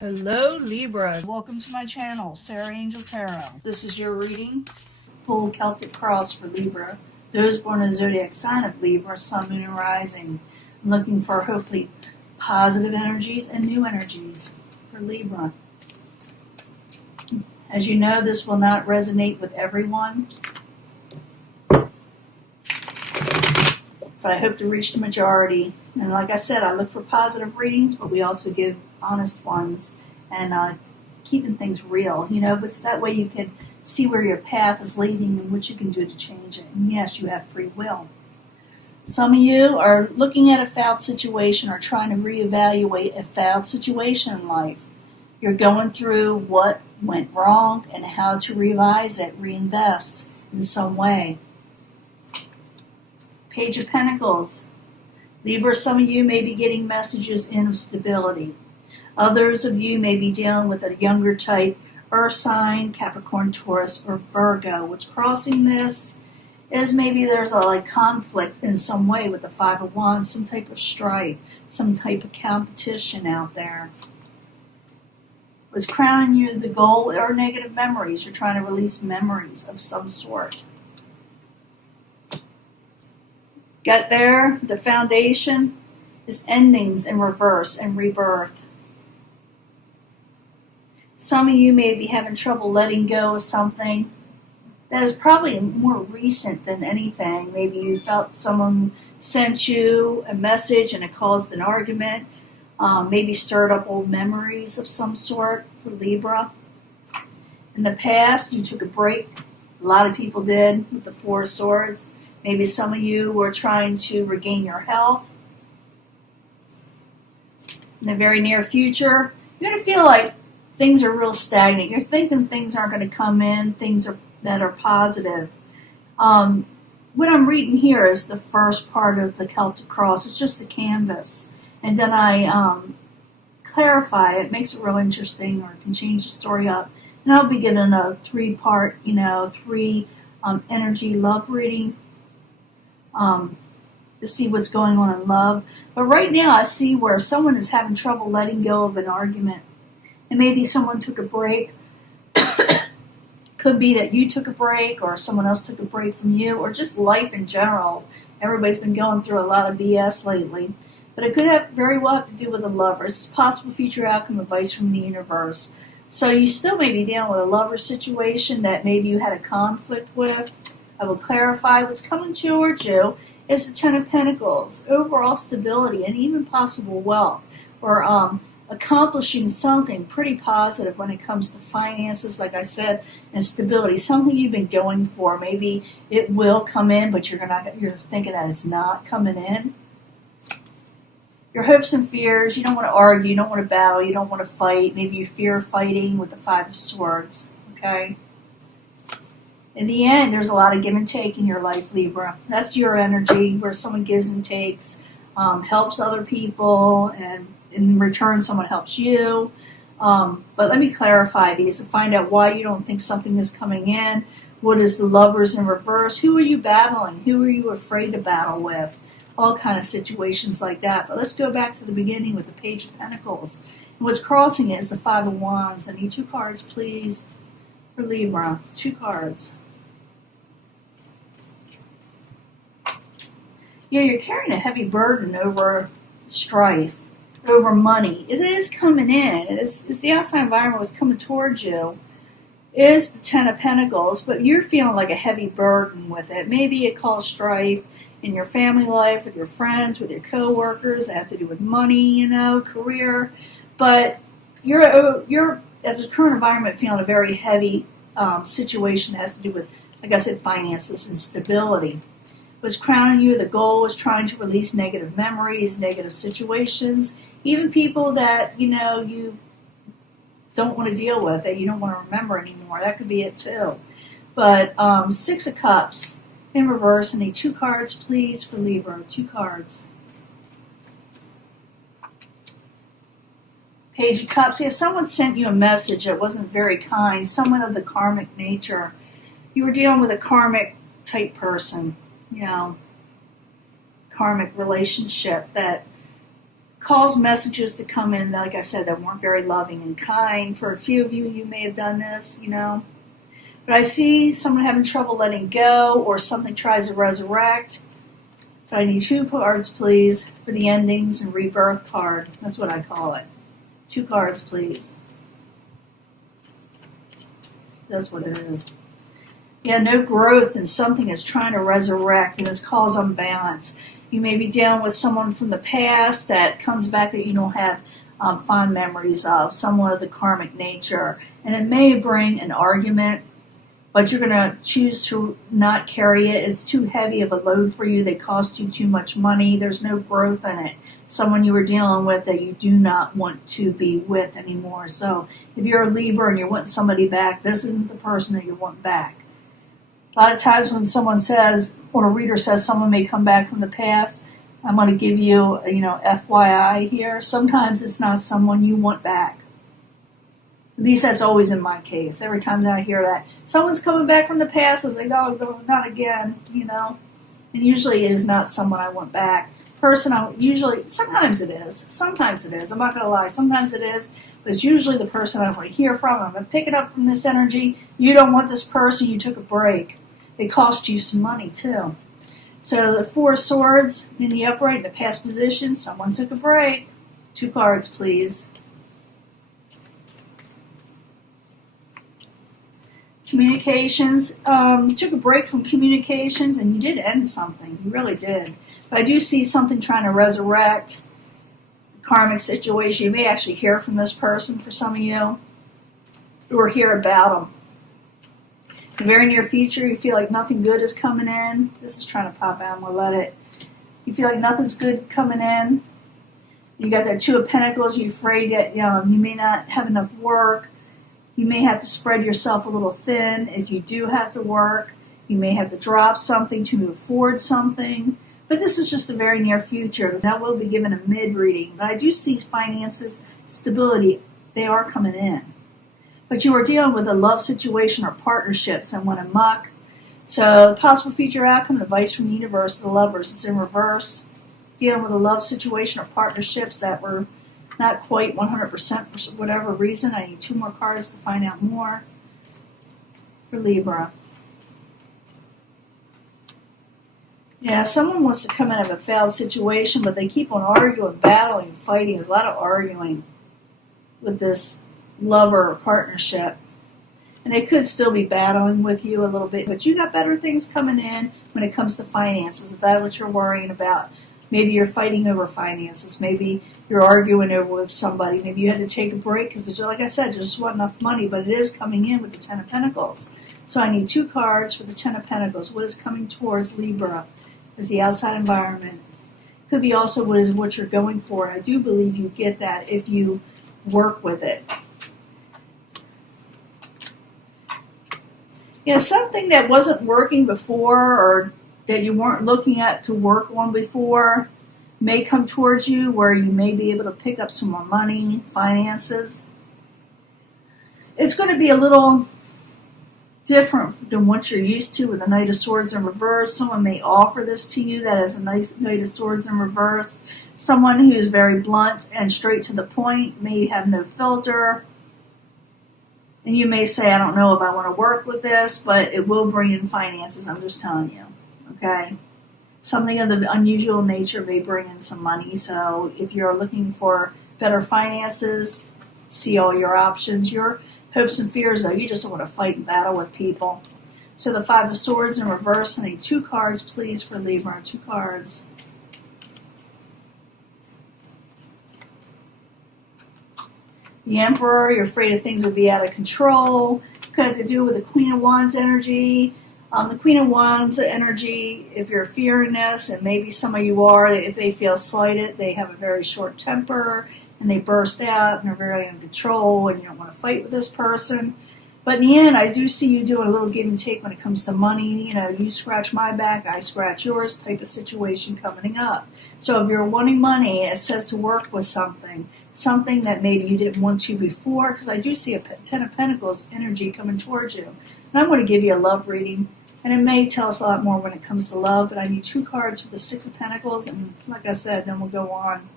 Hello Libra, welcome to my channel, Sarah Angel Tarot. This is your reading, full Celtic cross for Libra. Those born in the zodiac sign of Libra, Sun, Moon, and Rising. I'm looking for hopefully positive energies and new energies for Libra. As you know, this will not resonate with everyone, but I hope to reach the majority. And like I said, I look for positive readings, but we also give honest ones and keeping things real, but so that way you can see where your path is leading and what you can do to change it. And yes, you have free will. Some of you are looking at a failed situation or trying to reevaluate a failed situation in life. You're going through what went wrong and how to revise it, reinvest in some way. Page of Pentacles. Libra, some of you may be getting messages in of stability. Others of you may be dealing with a younger type, Earth sign, Capricorn, Taurus, or Virgo. What's crossing this is maybe there's a conflict in some way with the Five of Wands, some type of strife, some type of competition out there. What's crowning you the goal are negative memories. You're trying to release memories of some sort. Got there, the foundation is endings in reverse and rebirth. Some of you may be having trouble letting go of something that is probably more recent than anything. Maybe you felt someone sent you a message and it caused an argument. Maybe stirred up old memories of some sort for Libra. In the past, you took a break. A lot of people did with the Four of Swords. Maybe some of you were trying to regain your health. In the very near future, you're going to feel like things are real stagnant. You're thinking things aren't going to come in, that are positive. What I'm reading here is the first part of the Celtic cross. It's just a canvas. And then I clarify it, makes it real interesting, or can change the story up. And I'll be giving a three-part, energy love reading to see what's going on in love. But right now I see where someone is having trouble letting go of an argument. And maybe someone took a break. Could be that you took a break or someone else took a break from you, or just life in general. Everybody's been going through a lot of BS lately. But it could very well have to do with a lover. It's possible future outcome advice from the universe. So you still may be dealing with a lover situation that maybe you had a conflict with. I will clarify what's coming towards you is the Ten of Pentacles, overall stability, and even possible wealth, or accomplishing something pretty positive when it comes to finances, like I said, and stability, something you've been going for. Maybe it will come in, but you're thinking that it's not coming in. Your hopes and fears, you don't want to argue, you don't want to battle, you don't want to fight. Maybe you fear fighting with the Five of Swords, okay? In the end, there's a lot of give and take in your life, Libra. That's your energy, where someone gives and takes, helps other people, and in return, someone helps you. But let me clarify these to find out why you don't think something is coming in. What is the Lovers in reverse? Who are you battling? Who are you afraid to battle with? All kind of situations like that. But let's go back to the beginning with the Page of Pentacles. And what's crossing it is the Five of Wands. I need 2 cards, please, for Libra. 2 cards. You're carrying a heavy burden over strife, over money. It is coming in. It's the outside environment was coming towards you. It is the Ten of Pentacles, but you're feeling like a heavy burden with it. Maybe it caused strife in your family life, with your friends, with your co-workers. That have to do with money, career. But you're at the current environment feeling a very heavy situation that has to do with, like I said, finances and stability. Was crowning you, the goal was trying to release negative memories, negative situations, even people that, you don't want to deal with, that you don't want to remember anymore. That could be it too. But 6 of Cups in reverse. I need 2 cards, please, for Libra. 2 cards. Page of Cups. Yeah, someone sent you a message that wasn't very kind. Someone of the karmic nature. You were dealing with a karmic type person. Karmic relationship that cause messages to come in, like I said, that weren't very loving and kind. For a few of you, you may have done this, you know. But I see someone having trouble letting go, or something tries to resurrect. But I need 2 cards, please, for the endings and rebirth card. That's what I call it. 2 cards, please. That's what it is. Yeah, no growth, and something is trying to resurrect and has caused unbalance. You may be dealing with someone from the past that comes back that you don't have fond memories of, someone of the karmic nature. And it may bring an argument, but you're going to choose to not carry it. It's too heavy of a load for you. They cost you too much money. There's no growth in it. Someone you were dealing with that you do not want to be with anymore. So if you're a Libra and you want somebody back, this isn't the person that you want back. A lot of times when someone says, when a reader says someone may come back from the past, I'm going to give you, FYI here. Sometimes it's not someone you want back. At least that's always in my case. Every time that I hear that, someone's coming back from the past, I was like, no, not again, And usually it is not someone I want back. Sometimes it is. Sometimes it is. I'm not going to lie. Sometimes it is. But it's usually the person I want to hear from. I'm going to pick it up from this energy. You don't want this person. You took a break. It cost you some money, too. So the 4 of Swords in the upright, in the past position. Someone took a break. 2 cards, please. Communications. Took a break from communications, and you did end something. You really did. But I do see something trying to resurrect. Karmic situation. You may actually hear from this person for some of you, or hear about them. In the very near future, you feel like nothing good is coming in. This is trying to pop out. I'm going to let it. You feel like nothing's good coming in. You got that 2 of Pentacles. You're afraid that you may not have enough work. You may have to spread yourself a little thin. If you do have to work, you may have to drop something to move forward something. But this is just the very near future. That will be given a mid-reading. But I do see finances, stability. They are coming in. But you are dealing with a love situation or partnerships and went amok. So the possible future outcome, advice from the universe, the Lovers, it's in reverse. Dealing with a love situation or partnerships that were not quite 100% for whatever reason. I need 2 more cards to find out more for Libra. Yeah, someone wants to come out of a failed situation, but they keep on arguing, battling, fighting. There's a lot of arguing with this lover or partnership. And they could still be battling with you a little bit, but you got better things coming in when it comes to finances. If that's what you're worrying about, maybe you're fighting over finances. Maybe you're arguing over with somebody. Maybe you had to take a break because, like I said, just wasn't enough money, but it is coming in with the 10 of Pentacles. So I need 2 cards for the 10 of Pentacles. What is coming towards Libra is the outside environment. Could be also what you're going for. I do believe you get that if you work with it. Yeah, something that wasn't working before or that you weren't looking at to work on before may come towards you where you may be able to pick up some more money, finances. It's going to be a little different than what you're used to with the Knight of Swords in reverse. Someone may offer this to you that is a nice Knight of Swords in reverse. Someone who is very blunt and straight to the point, may have no filter. And you may say, I don't know if I want to work with this, but it will bring in finances, I'm just telling you. Okay? Something of the unusual nature may bring in some money. So if you're looking for better finances, see all your options. Your hopes and fears, though, you just don't want to fight and battle with people. So the 5 of Swords in reverse. I need 2 cards, please, for Libra. 2 cards. The Emperor, you're afraid that things will be out of control. Could have to do with the Queen of Wands energy. The Queen of Wands energy, if you're fearing this, and maybe some of you are, if they feel slighted, they have a very short temper, and they burst out, and are very in control, and you don't want to fight with this person. But in the end, I do see you doing a little give and take when it comes to money. You know, you scratch my back, I scratch yours type of situation coming up. So if you're wanting money, it says to work with something that maybe you didn't want to before, because I do see a 10 of Pentacles energy coming towards you. And I'm going to give you a love reading, and it may tell us a lot more when it comes to love, but I need 2 cards for the 6 of Pentacles, and like I said, then we'll go on.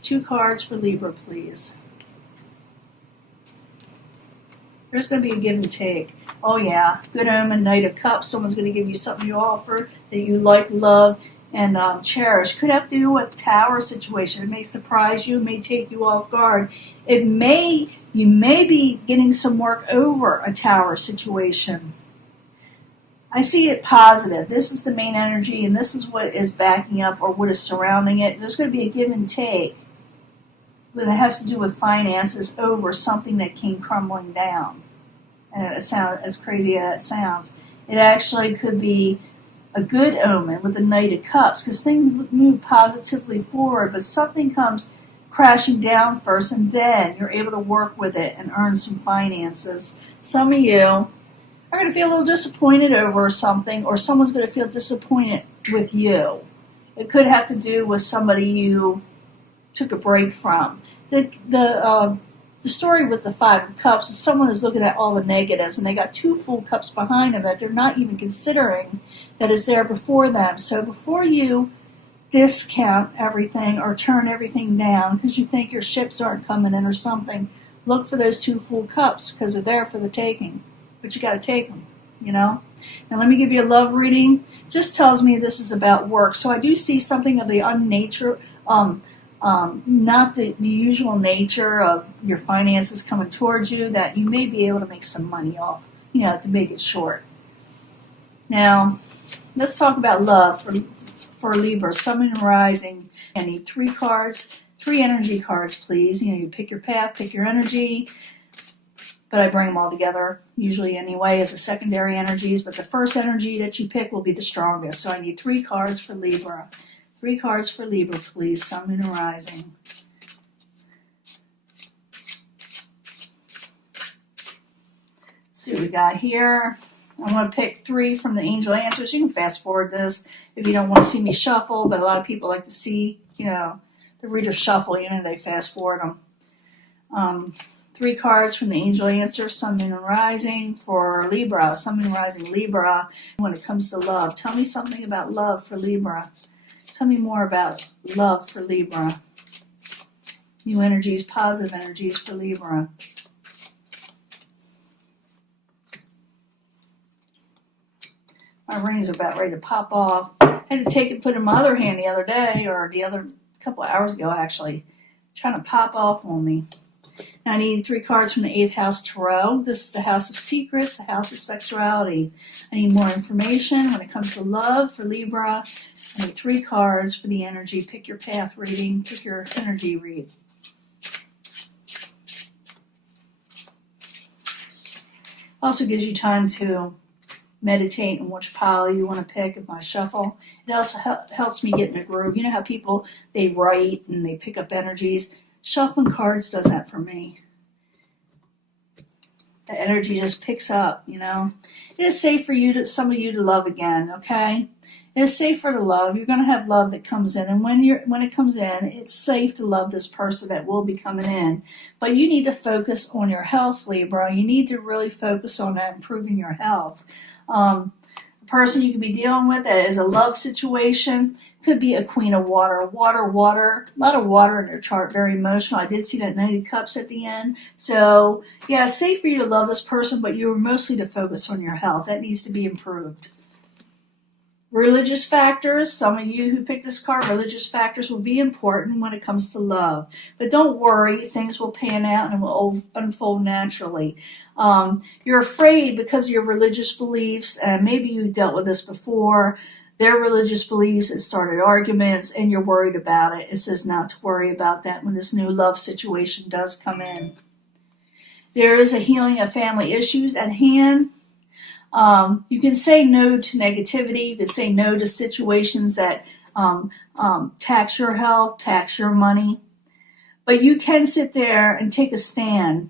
2 cards for Libra, please. There's going to be a give and take. Oh yeah, good omen, Knight of Cups. Someone's going to give you something you offer that you like, love, and cherish. Could have to do with Tower situation. It may surprise you. It may take you off guard. You may be getting some work over a Tower situation. I see it positive. This is the main energy, and this is what is backing up or what is surrounding it. There's going to be a give and take. But it has to do with finances over something that came crumbling down. And it sounds as crazy as it sounds. It actually could be a good omen with the Knight of Cups, because things move positively forward, but something comes crashing down first, and then you're able to work with it and earn some finances. Some of you are going to feel a little disappointed over something, or someone's going to feel disappointed with you. It could have to do with somebody you took a break from. The story with the 5 of Cups is someone is looking at all the negatives, and they got 2 full cups behind them that they're not even considering that is there before them. So before you discount everything or turn everything down because you think your ships aren't coming in or something, look for those 2 full cups, because they're there for the taking. But you got to take them, you know. Now let me give you a love reading. Just tells me this is about work. So I do see something of the unnatural, not the usual nature of your finances coming towards you, that you may be able to make some money off, you know, to make it short. Now, let's talk about love for Libra, Sun and Rising. I need 3 cards, 3 energy cards, please. You know, you pick your path, pick your energy, but I bring them all together, usually anyway, as the secondary energies, but the first energy that you pick will be the strongest. So I need 3 cards for Libra. 3 cards for Libra, please. Sun and Rising. Let's see what we got here. I'm going to pick 3 from the angel answers. You can fast forward this if you don't want to see me shuffle, but a lot of people like to see, you know, the reader shuffle. You know, they fast forward them. 3 cards from the angel answers, Sun, Moon, and Rising for Libra. Sun, Moon, and Rising, Libra. When it comes to love, tell me something about love for Libra. Tell me more about love for Libra. New energies, positive energies for Libra. My rings are about ready to pop off. I had to take it, put it in my other hand the other day, or the other couple of hours ago actually. Trying to pop off on me. Now I need 3 cards from the 8th house tarot. This is the house of secrets, the house of sexuality. I need more information when it comes to love for Libra. I need 3 cards for the energy. Pick your path reading, pick your energy read. Also gives you time to meditate on which pile you want to pick of my shuffle. It also helps me get in a groove. You know how people, they write and they pick up energies? Shuffling cards does that for me. The energy just picks up, you know. It is safe for you, some of you to love again, okay? It is safe for the love. You're going to have love that comes in, and when it comes in, it's safe to love this person that will be coming in. But you need to focus on your health, Libra. You need to really focus on that, improving your health. The person you could be dealing with that is a love situation could be a Queen of Water. Water, a lot of water in their chart, very emotional. I did see that Knight of Cups at the end. So, yeah, it's safe for you to love this person, but you're mostly to focus on your health. That needs to be improved. Religious factors, some of you who picked this card, religious factors will be important when it comes to love. But don't worry, things will pan out and will unfold naturally. You're afraid because of your religious beliefs, and maybe you dealt with this before. Their religious beliefs, it started arguments, and you're worried about it. It says not to worry about that when this new love situation does come in. There is a healing of family issues at hand. You can say no to negativity. You can say no to situations that tax your health, tax your money. But you can sit there and take a stand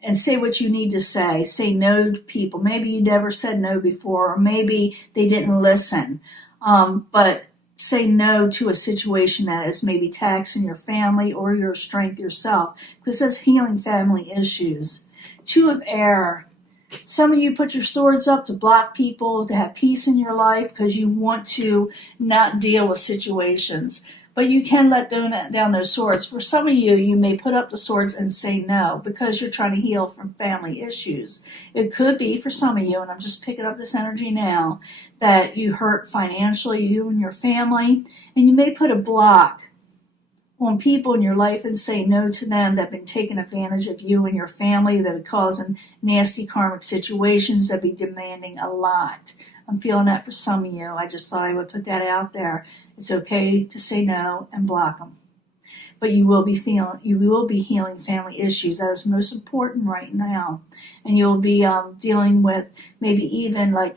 and say what you need to say. Say no to people. Maybe you never said no before, or maybe they didn't listen. But say no to a situation that is maybe taxing your family or your strength yourself, because it says healing family issues. 2 of Air. Some of you put your swords up to block people, to have peace in your life because you want to not deal with situations. But you can let down those swords. For some of you, you may put up the swords and say no because you're trying to heal from family issues. It could be for some of you, and I'm just picking up this energy now, that you hurt financially, you and your family, and you may put a block on people in your life and say no to them that have been taking advantage of you and your family, that are causing nasty karmic situations, that be demanding a lot. I'm feeling that for some of you. I just thought I would put that out there. It's okay to say no and block them. But you will be healing family issues. That is most important right now. And you'll be dealing with maybe even like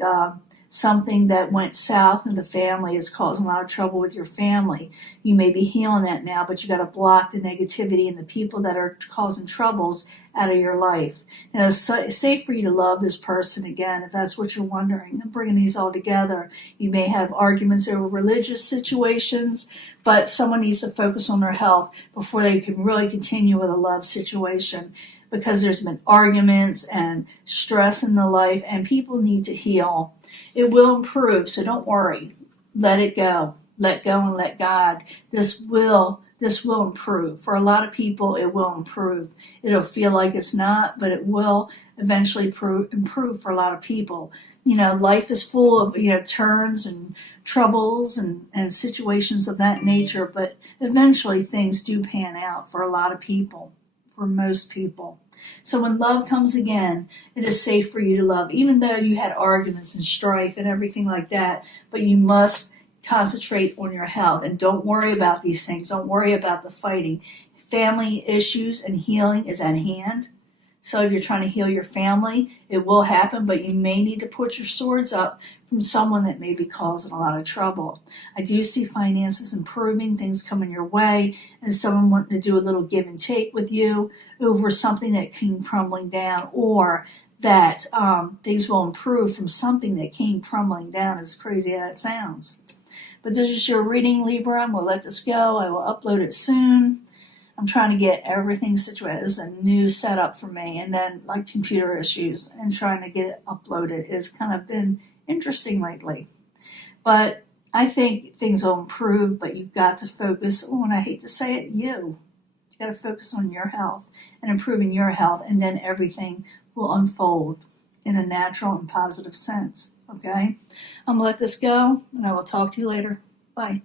something that went south in the family is causing a lot of trouble with your family. You may be healing that now, but you got to block the negativity and the people that are causing troubles out of your life. And it's safe for you to love this person again, if that's what you're wondering. I'm bringing these all together. You may have arguments over religious situations, but someone needs to focus on their health before they can really continue with a love situation, because there's been arguments and stress in the life, and people need to heal. It will improve, so don't worry. Let it go. Let go and let God. This will improve. For a lot of people, it will improve. It'll feel like it's not, but it will eventually improve for a lot of people. Life is full of, turns and troubles and situations of that nature, but eventually things do pan out for a lot of people, for most people. So when love comes again, it is safe for you to love, even though you had arguments and strife and everything like that, but you must concentrate on your health and don't worry about these things. Don't worry about the fighting. Family issues and healing is at hand. So if you're trying to heal your family, it will happen, but you may need to put your swords up from someone that may be causing a lot of trouble. I do see finances improving, things coming your way, and someone wanting to do a little give and take with you over something that came crumbling down, or that things will improve from something that came crumbling down, as crazy as that sounds. But this is your reading, Libra, and we'll let this go. I will upload it soon. I'm trying to get everything situated. This is a new setup for me, and then like computer issues and trying to get it uploaded has kind of been interesting lately. But I think things will improve, but you've got to focus on, I hate to say it, you. You got to focus on your health and improving your health, and then everything will unfold in a natural and positive sense. Okay? I'm going to let this go, and I will talk to you later. Bye.